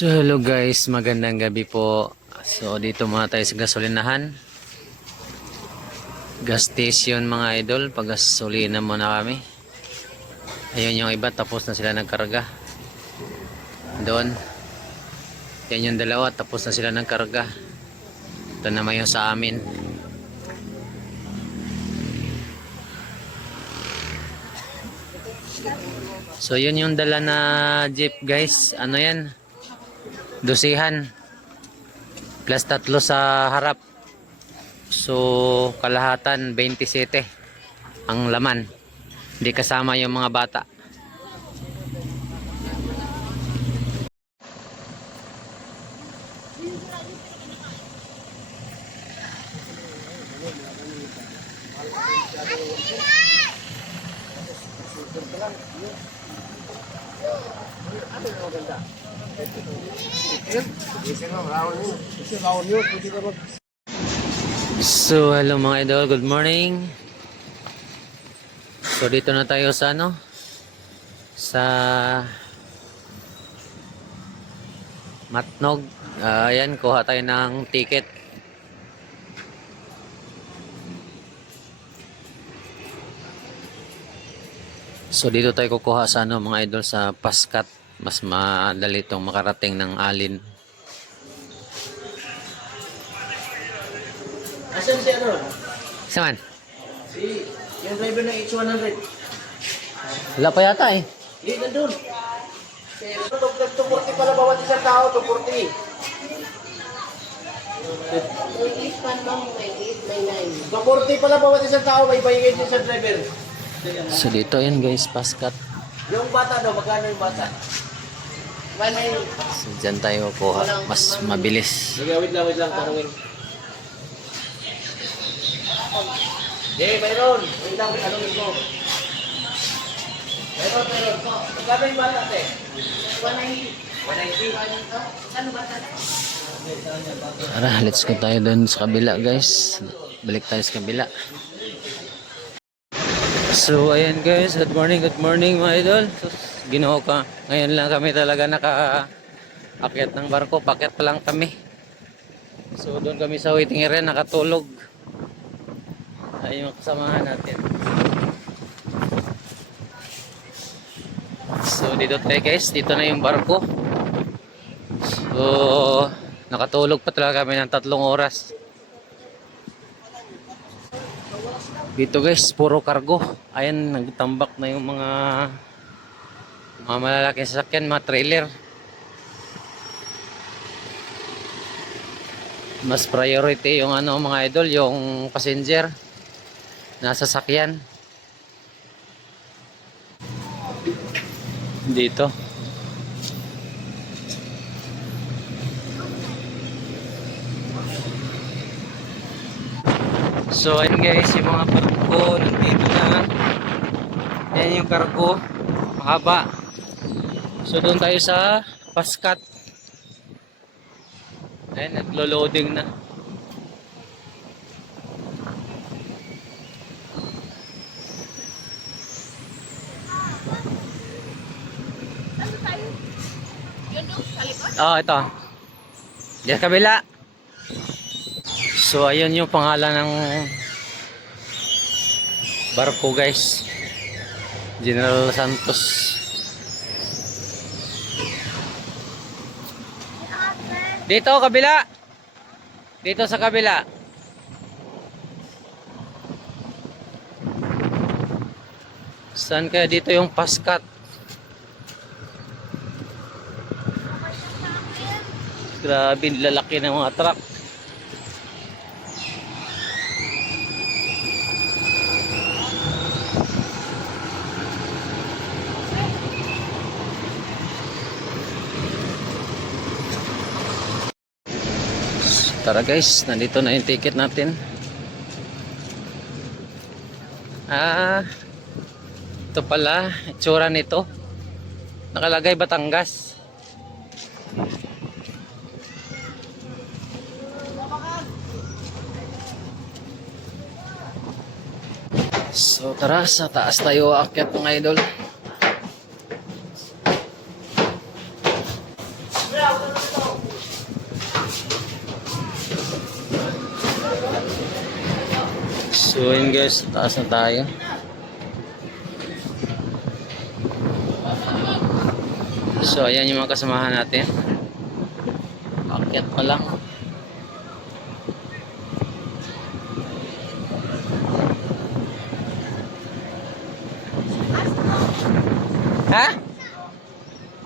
So hello guys, magandang gabi po. So dito muna tayo sa gasolinahan. Gas station mga idol, pag-gasolina muna kami. Ayun yung iba, tapos na sila nagkarga. Doon. Yan yung dalawa, tapos na sila nagkarga. Ito naman yung sa amin. So yun yung dala na jeep guys. Ano yan? Dosihan. Plus tatlo sa harap. So kalahatan 27 ang laman. Hindi kasama yung mga bata. So hello mga idol, good morning. So dito na tayo sa ano, sa Matnog. Ayan, kuha tayo ng ticket. So dito tayo kukuha sa ano mga idol, sa Pascat. Mas madali itong makarating ng Alin. Asan si ano? Saan? Si, yung driver ng H100. Wala pa yata eh. Nandun. 240 pala bawat isang tao, 240. May 8 bang, may 8, may 9. 240 pala bawat isang tao, may bayigin din sa driver. So dito yan guys, Pascat. Yung bata daw, magkano yung bata? So dyan tayo kuha, mas mabilis. Sige, wait lang, tanungin. Mayroon. Wait lang, tanungin ko. Mayroon. Magkano yung bata, te? 190. 190? Saan bata? Tara, let's go tayo doon sa kabila guys. Balik tayo sa kabila. So ayan guys, good morning mga idol. So, Ginoo ka, ngayon lang kami talaga naka-akyat ng barko, pakyat pa lang kami. So doon kami sa waiting area nakatulog. Ayun yung kasamahan natin. So dito tayo guys, dito na yung barko. So nakatulog pa talaga kami ng 3 oras. Dito guys, puro cargo. Ayan, nagtambak na yung mga malalaking sasakyan, mga trailer. Mas priority yung ano mga idol, yung passenger na sasakyan. Dito. So ayun guys, yung mga barko nandito na. Yan yung cargo, mahaba. So doon tayo sa Pascat. Ayun, naglo-loading na. Oh, ito. Diyan sa kabila. So ayun yung pangalan ng barko guys, General Santos. Dito kabila. Dito sa kabila. Saan kaya dito yung Pascat? Grabe, lalaki ng mga truck. Tara guys, nandito na yung ticket natin. Ito pala, itsura nito. Nakalagay Batangas. So tara, sa taas tayo aakyat mga idol. So yun guys, taas na tayo. So ayan yung mga kasamahan natin. Akyat pa lang. Ha?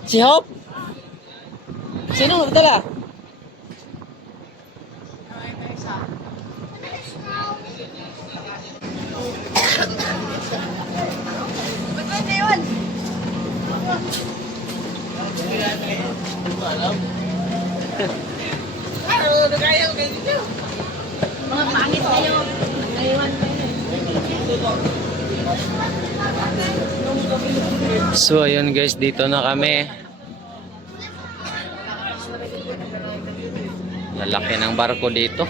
Si Hope? Sino magdala? Mga pangit kayo. Naiwan kayo. So ayun guys, dito na kami. Lalaki ng barko dito.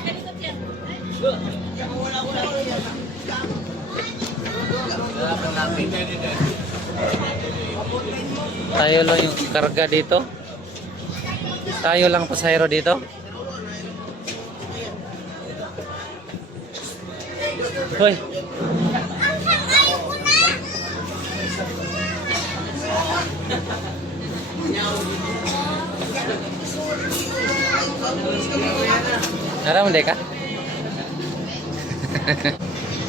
Tayo lang yung karga dito. Tayo lang pasahero dito. Hoy. Naram deh ka?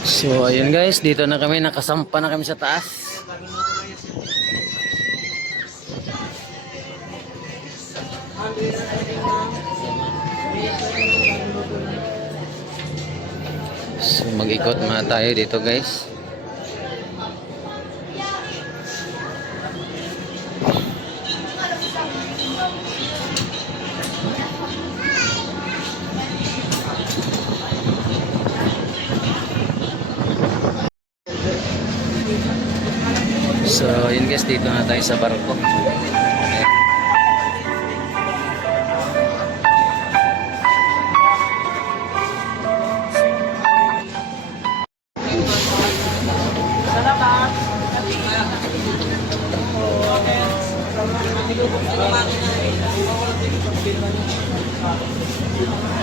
So ayun guys, dito na kami, nakasampa na kami sa taas. So mag-ikot muna tayo dito guys. So yun guys, dito na tayo sa barko.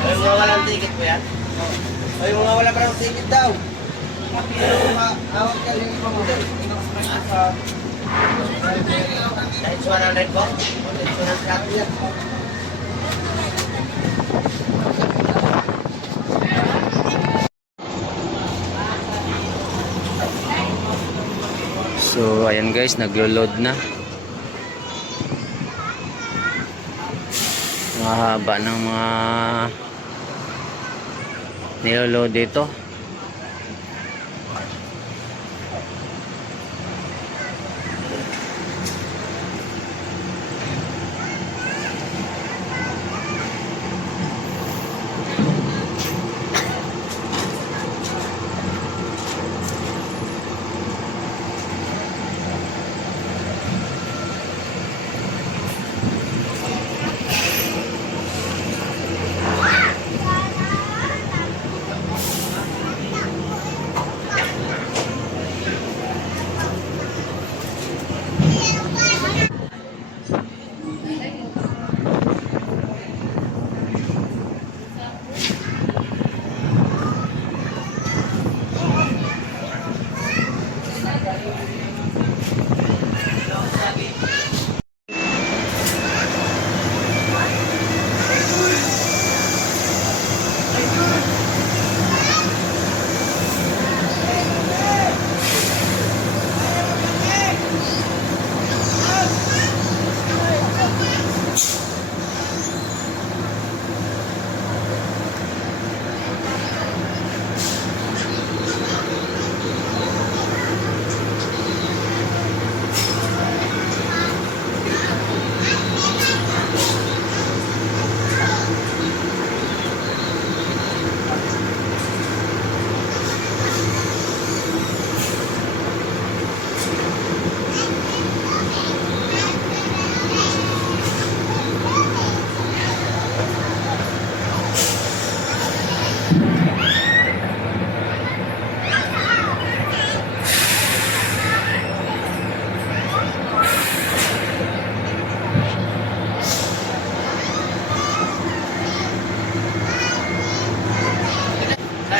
Ay, mga walang ticket po yan? Ay, mga wala parang ticket daw. Awag ka rin yung mga Dahil 100 po? Dahil 100 natin yan. So ayan guys, naglo-load na. Ang haba ng mga nilo-load dito.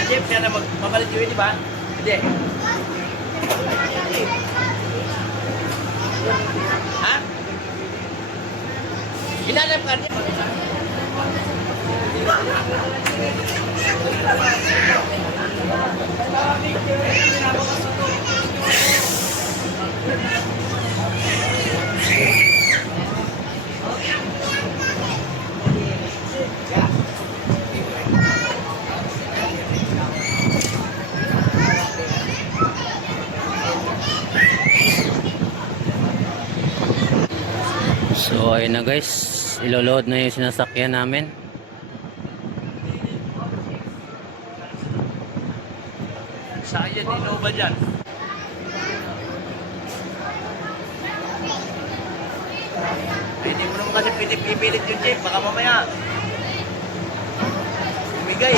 Jeep, kaya na magpapalit yun, di ba? Hindi. Ha? Hinanap ka niya. So ayun na guys, iloload na yung sinasakyan namin. Sayang din ba dyan? Hindi mo naman kasi pipilit yung jeep, baka mamaya. Umigay.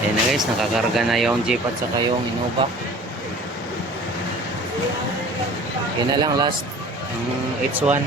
Ayun na guys, nakakarga na yung jeep at saka yung Innova. Yun na lang last, H1.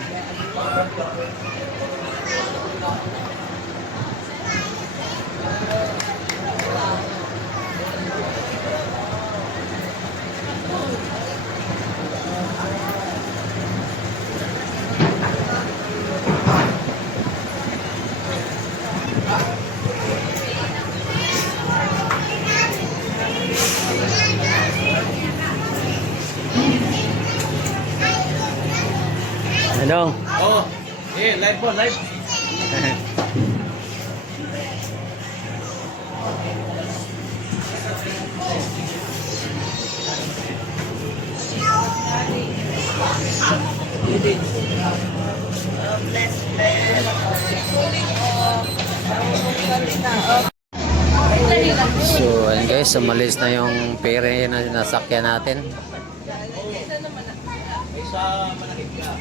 Hello. Oh, live po, live. So ayun guys, umalis na yung pere na nasakyan natin. May sa malakit ka.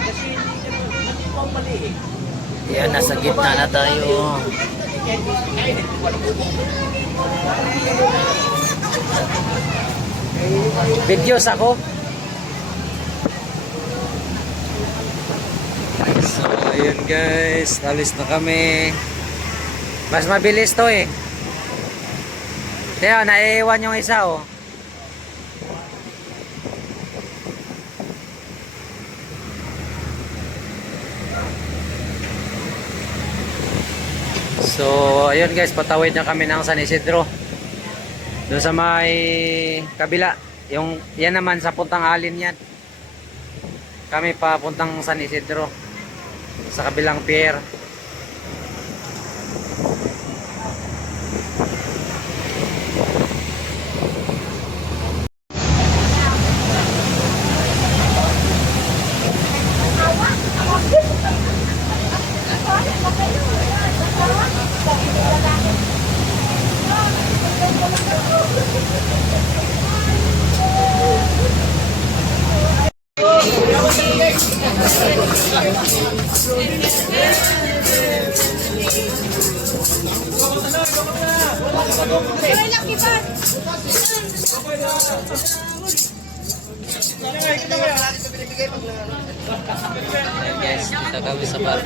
Kasi hindi pa mali eh. Yan, nasa gitna na tayo. Videos ako. So ayun guys, alis na kami. Mas mabilis to eh. Kaya naiiwan yung isa oh. So ayun guys, patawid na kami ng San Isidro. Doon sa may kabila. Yung yan naman sa puntang Alin yan. Kami papuntang San Isidro. Sa kabilang pier. Ayan guys, kita kami sa bar.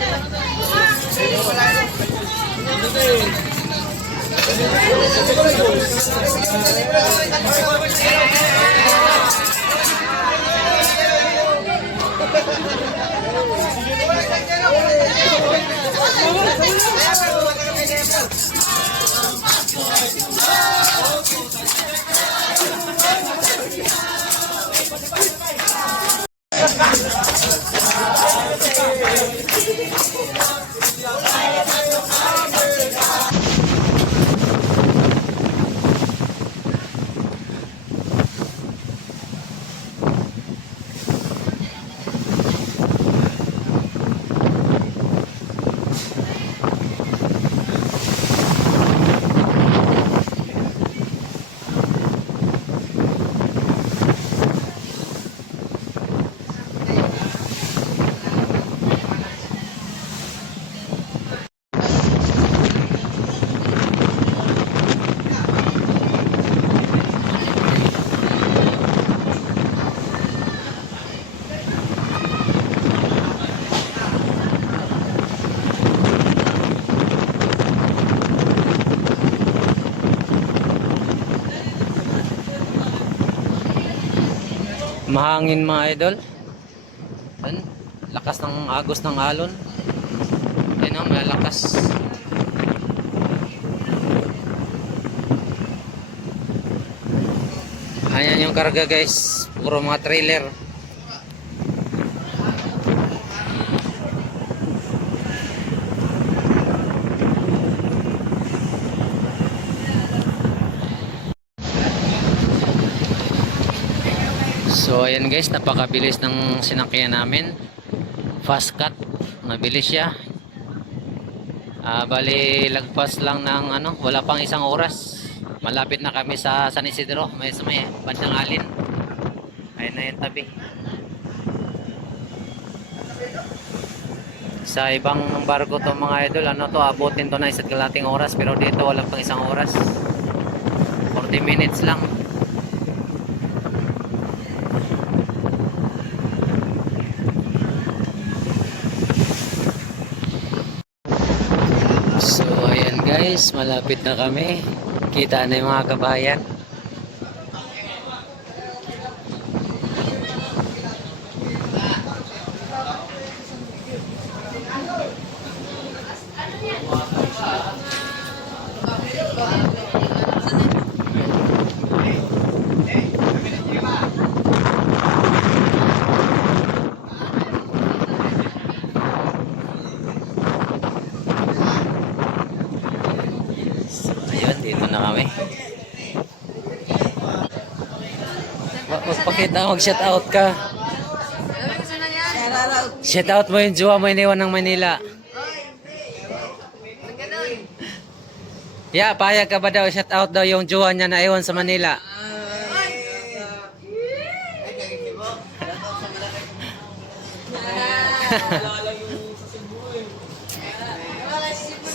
Mahangin mga idol. Yan. Lakas ng agos ng alon. Yan o, malakas. Ayan yung karga guys. Puro mga trailer. So ayan guys, napakabilis ng sinakyan namin. Fast cut, mabilis siya. Bali lagpas lang ng wala pang isang oras. Malapit na kami sa San Isidro, may bandang alin. Ayun na yung tabi. Sa ibang barko to mga idol, abutin to na 1.5 oras, pero dito wala pang isang oras. 40 minutes lang. So ayan guys, malapit na kami. Kita na yung mga kabayan. Ayun, dito na kami. Magpakita, mag-shout out ka. Shout out mo yung jowa mo iniwan ng Manila. Yeah, payag ka ba daw? Shout out daw yung jowa niya na iwan sa Manila.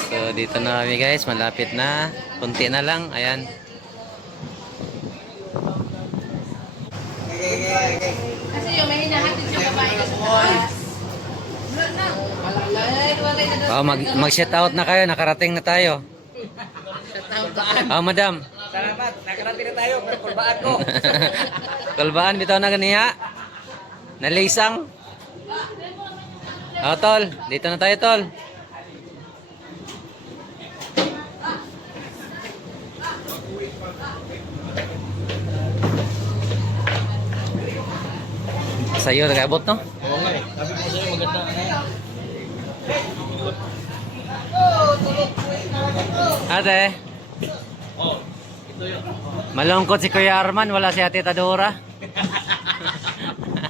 So dito na kami guys, malapit na. Kunti na lang, ayan. Kasi yung may hinahatid yung babae ka sa taas. Oh, mag-shout out na kayo, nakarating na tayo. Oh, madam. Salamat, nakarating na tayo. Kulbaan ko. Kulbaan, bitaw na ganiha. Nalisang. Oh, tol. Dito na tayo, tol. Sa'yo, nag-abot, no? Oo nga eh. Sabi ko sa'yo, maganda na yan. Ate. Oh, ito yun. Malungkot si Kuya Arman, wala si Ate Tadora.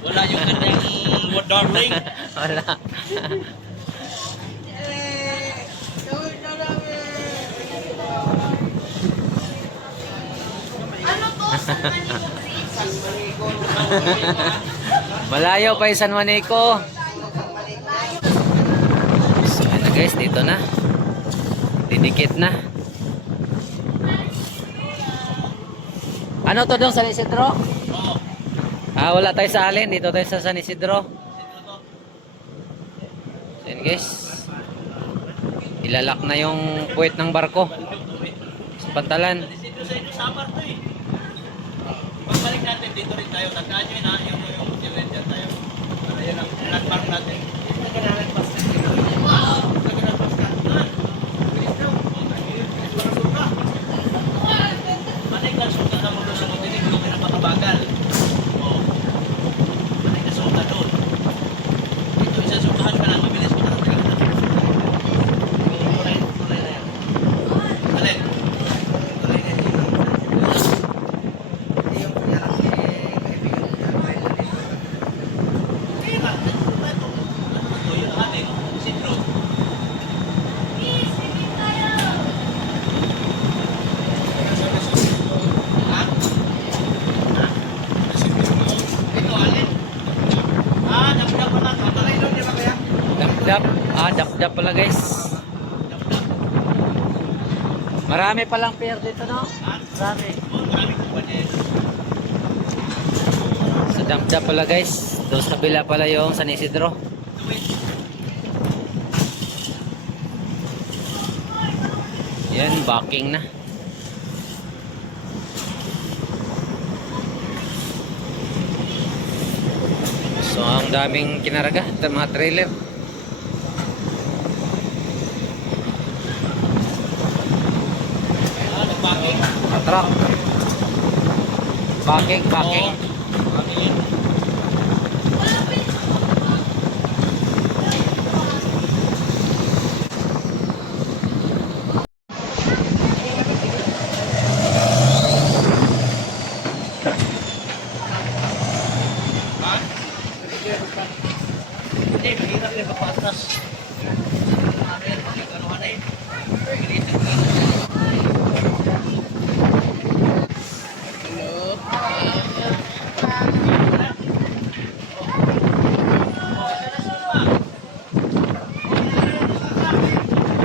Wala yung kanyang darling. Wala. Malayo pa yung San Juanico. So ayun na guys, dito na. Didikit na. Ano to dong San Isidro? Wala tayo sa alin. Dito tayo sa San Isidro. So yun guys. Ilalak na yung puwet ng barko. Sa pantalan. Pagbalik natin, dito rin tayo. Tandaan nyo na yung dyan tayo. Ayan ang landmark natin. Manay ka, suka na mo doon sa Montenegro, yung pinapakabagal. Manay ka, suka doon. Ito, isang sukahan ka lang, mabilis mo na natin. Tulay na yan. Alin? Tulay na yan. Dap-dap. Dap-dap pala guys. Marami palang pier dito, no? Marami. Sa dap-dap pala guys. Doon sa kabila pala yung San Isidro. Yan, backing na. Daming kinarga, ito mga trailer. Mga truck. Packing.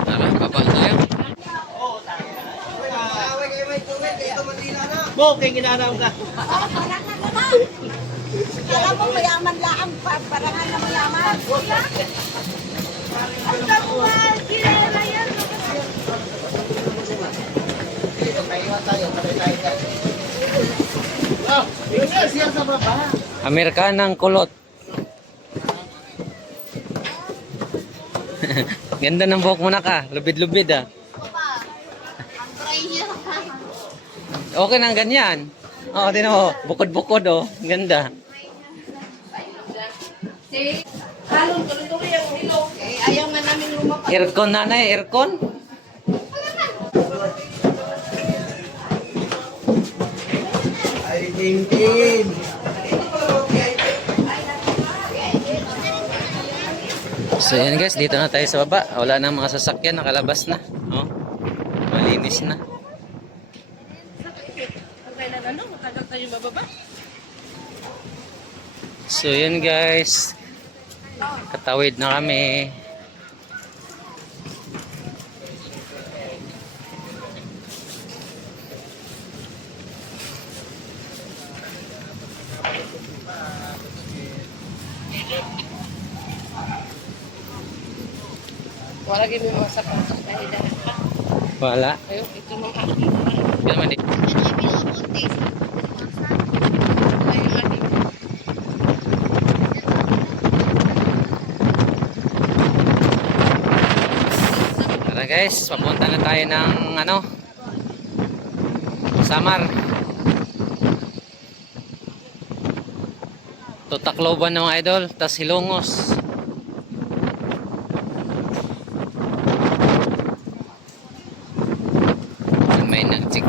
Tara, baba tayo. Bo, kay ginanaw ka. Alam mo, mayaman lang. Parangan na mayaman. Ang kamuhan, kilala yan. Tayo. Oh, tingnan siya sa baba. Amerikanang kulot. Ganda ng buhok mo na ka. Lubid-lubid ah. Ang try niya. Okay nang ganyan. Oh, tinan mo. Bukod-bukod oh. Ganda. Si, halong tuloy-tuloy ang ilong. Eh, ayaw nga namin lumapag. Aircon nanay, aircon. Ay, Tintin. So yan guys, dito na tayo sa baba. Wala nang mga sasakyan, nakalabas na. Oh. Malinis na. Kailan ano, matagal tayo bababa. So yun guys. Katawid na kami. Wala gyud mo mga sapatos na hilahan pa. Wala. Ayun, ito mga aking. Yan naman di. Ayun, aking. Tara guys, papunta na tayo ng ano, Samar. To Tacloban ng mga idol, tas Hilongos. May nag-check.